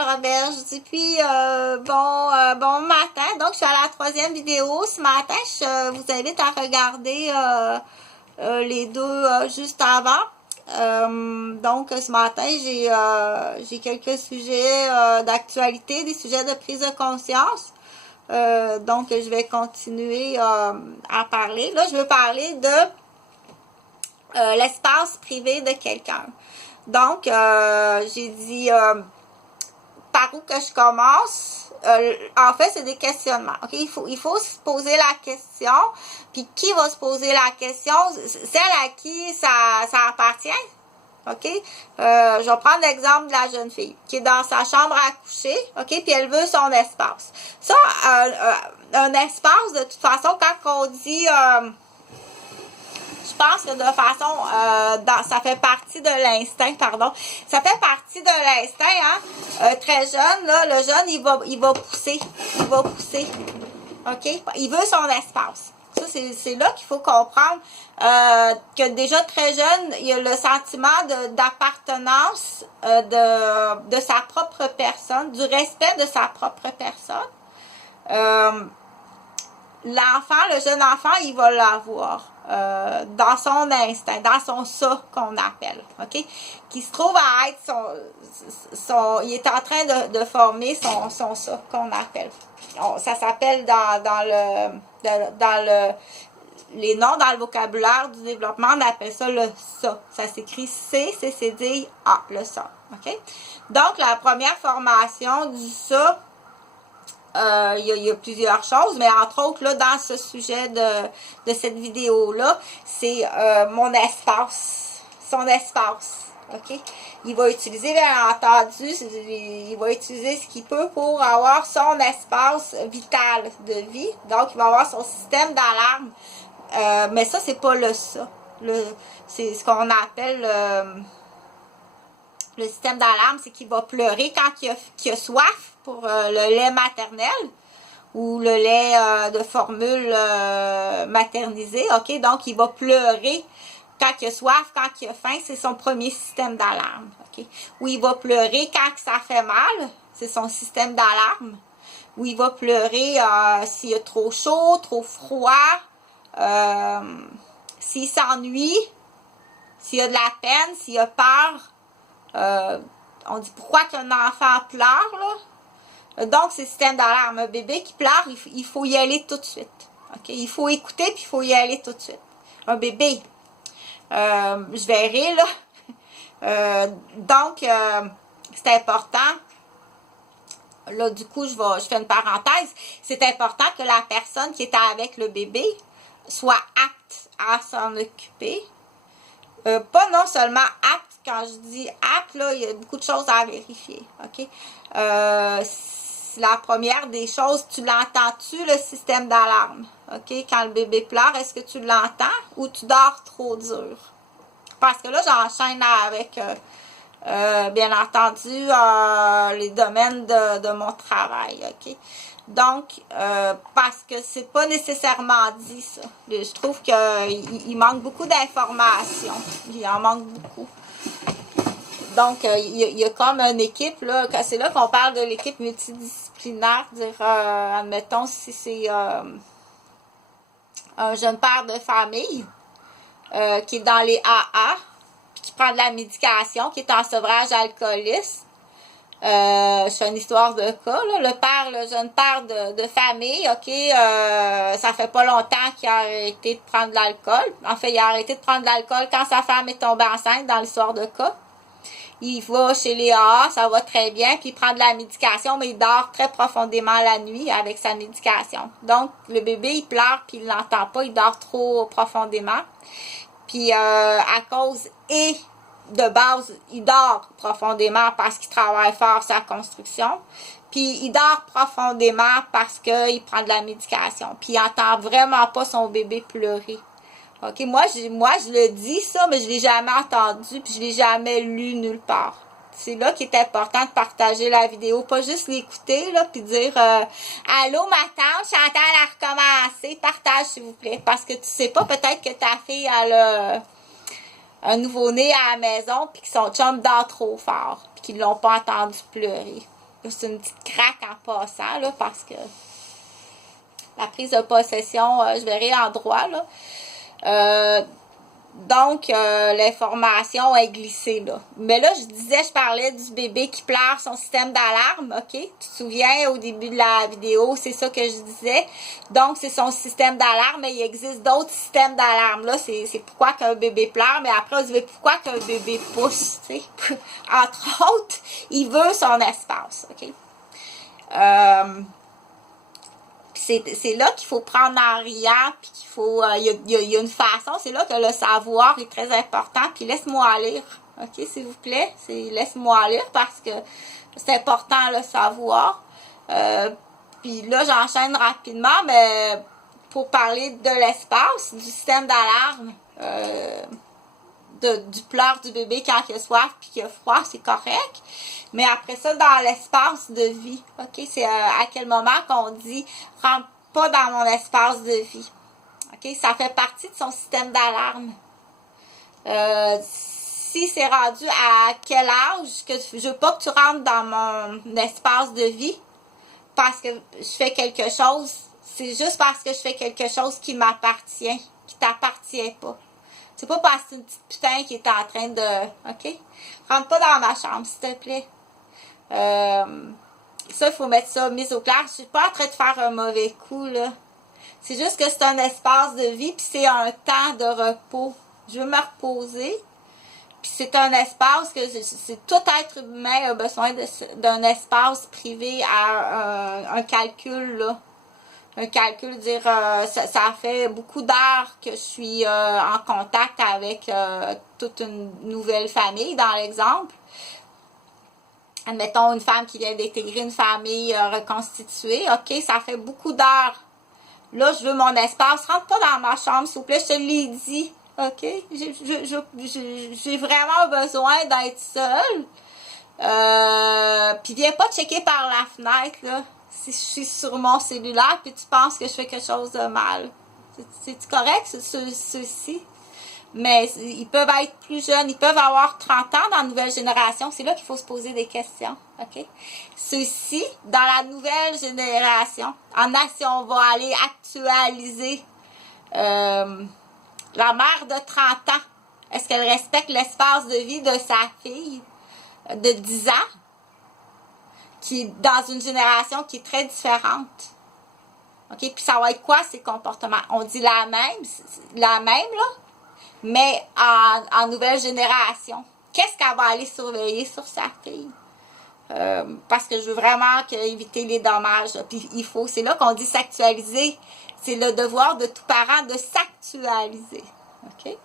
Chantal Roberge. Puis bon matin. Donc, je suis à la 3e vidéo. Ce matin, je vous invite à regarder les deux juste avant. Donc, ce matin, j'ai quelques sujets d'actualité, des sujets de prise de conscience. Donc, je vais continuer à parler. Là, je veux parler de l'espace privé de quelqu'un. Donc, j'ai dit par où que je commence. En fait, c'est des questionnements. Okay? Il faut se poser la question. Puis, qui va se poser la question? Celle à qui ça appartient. OK? Je vais prendre l'exemple de la jeune fille qui est dans sa chambre à coucher, OK? Puis elle veut son espace. Ça, un espace, de toute façon, quand on dit... je pense que de façon... ça fait partie de l'instinct, pardon. Ça fait partie de l'instinct, hein? Très jeune, là, le jeune, il va pousser. Il va pousser. OK? Il veut son espace. Ça, c'est là qu'il faut comprendre que déjà très jeune, il y a le sentiment d'appartenance de sa propre personne, du respect de sa propre personne. L'enfant, le jeune enfant, il va l'avoir dans son instinct, dans son ça qu'on appelle, OK? Qui se trouve à être il est en train de former son ça qu'on appelle. Ça s'appelle les noms dans le vocabulaire du développement, on appelle ça le ça. Ça s'écrit C-C-C-D-A, le ça, OK? Donc, la première formation du ça, il y a plusieurs choses, mais entre autres, là, dans ce sujet de cette vidéo-là, c'est mon espace, son espace, OK? Il va utiliser, bien entendu, il va utiliser ce qu'il peut pour avoir son espace vital de vie. Donc, il va avoir son système d'alarme. Mais ça, c'est pas le ça. C'est ce qu'on appelle le système d'alarme, c'est qu'il va pleurer quand il a soif pour le lait maternel ou le lait de formule maternisée. OK? Donc, il va pleurer quand il a soif, quand il a faim, c'est son premier système d'alarme. OK? Ou il va pleurer quand ça fait mal, c'est son système d'alarme. Ou il va pleurer s'il y a trop chaud, trop froid, s'il s'ennuie, s'il y a de la peine, s'il a peur. On dit pourquoi qu'un enfant pleure, là? Donc, c'est le système d'alarme. Un bébé qui pleure, il faut y aller tout de suite. Okay? Il faut écouter, puis il faut y aller tout de suite. Un bébé, je verrai, là. Donc, c'est important. Là, du coup, je fais une parenthèse. C'est important que la personne qui est avec le bébé soit apte à s'en occuper. Pas non seulement apte, quand je dis apte, là, il y a beaucoup de choses à vérifier. OK? La première des choses, tu l'entends-tu, le système d'alarme? OK? Quand le bébé pleure, est-ce que tu l'entends ou tu dors trop dur? Parce que là, j'enchaîne avec, bien entendu, les domaines de mon travail. OK? Donc, parce que c'est pas nécessairement dit, ça. Je trouve qu'il manque beaucoup d'informations. Il en manque beaucoup. Donc, il y a comme une équipe, là, c'est là qu'on parle de l'équipe multidisciplinaire, dire, admettons, si c'est un jeune père de famille qui est dans les AA, puis qui prend de la médication, qui est en sevrage alcooliste. Je fais une histoire de cas, là. Le jeune père de famille, OK, ça fait pas longtemps qu'il a arrêté de prendre de l'alcool. En fait, il a arrêté de prendre de l'alcool quand sa femme est tombée enceinte, dans l'histoire de cas. Il va chez les AA, ça va très bien, puis il prend de la médication, mais il dort très profondément la nuit avec sa médication. Donc, le bébé, il pleure, puis il l'entend pas, il dort trop profondément. Puis, à cause de base, il dort profondément parce qu'il travaille fort sa construction. Puis, il dort profondément parce qu'il prend de la médication. Puis, il n'entend vraiment pas son bébé pleurer. OK, moi, je le dis ça, mais je l'ai jamais entendu, puis je l'ai jamais lu nulle part. C'est là qu'il est important de partager la vidéo, pas juste l'écouter, là, puis dire allô, ma tante, Chantal a recommencé, partage s'il vous plaît, parce que tu sais pas, peut-être que ta fille a un nouveau-né à la maison, puis que son chum dort trop fort, puis qu'ils l'ont pas entendu pleurer. c'est une petite craque en passant, là, parce que la prise de possession, je verrai en droit, là. Donc, l'information est glissée, là. Mais là, je parlais du bébé qui pleure, son système d'alarme, OK? Tu te souviens, au début de la vidéo, c'est ça que je disais. Donc, c'est son système d'alarme, mais il existe d'autres systèmes d'alarme, là. C'est pourquoi qu'un bébé pleure, mais après, on se dit, pourquoi qu'un bébé pousse, tu sais? Entre autres, il veut son espace, OK? C'est là qu'il faut prendre en riant, puis qu'il faut, il y a une façon, c'est là que le savoir est très important, puis laisse-moi lire, ok, s'il vous plaît, laisse-moi lire, parce que c'est important le savoir, puis là, j'enchaîne rapidement, mais pour parler de l'espace, du système d'alarme, du pleur du bébé quand il a soif puis qu'il a froid, c'est correct. Mais après ça, dans l'espace de vie, OK? C'est à quel moment qu'on dit « rentre pas dans mon espace de vie ». OK? Ça fait partie de son système d'alarme. Si c'est rendu à quel âge que je veux pas que tu rentres dans mon espace de vie parce que je fais quelque chose, c'est juste parce que je fais quelque chose qui m'appartient, qui t'appartient pas. C'est pas parce que c'est une petite putain qui est en train de... OK? Rentre pas dans ma chambre, s'il te plaît. Ça, il faut mettre ça mis au clair. Je suis pas en train de faire un mauvais coup, là. C'est juste que c'est un espace de vie, puis c'est un temps de repos. Je veux me reposer. Puis c'est un espace que c'est tout être humain a besoin d'un espace privé à un calcul, là. Un calcul, dire ça fait beaucoup d'heures que je suis en contact avec toute une nouvelle famille, dans l'exemple. Admettons une femme qui vient d'intégrer une famille reconstituée. OK, ça fait beaucoup d'heures. Là, je veux mon espace. Rentre pas dans ma chambre, s'il vous plaît, je te l'ai dit. OK? J'ai vraiment besoin d'être seule. Puis viens pas checker par la fenêtre, là. Si je suis sur mon cellulaire, puis tu penses que je fais quelque chose de mal. C'est correct, ceux-ci? Mais ils peuvent être plus jeunes, ils peuvent avoir 30 ans dans la nouvelle génération. C'est là qu'il faut se poser des questions, OK? Ceux-ci, dans la nouvelle génération, si on va aller actualiser la mère de 30 ans, est-ce qu'elle respecte l'espace de vie de sa fille de 10 ans? Qui est dans une génération qui est très différente. OK? Puis ça va être quoi ces comportements? On dit la même, là, mais en nouvelle génération. Qu'est-ce qu'elle va aller surveiller sur sa fille? Parce que je veux vraiment éviter les dommages. Puis c'est là qu'on dit s'actualiser. C'est le devoir de tout parent de s'actualiser. OK?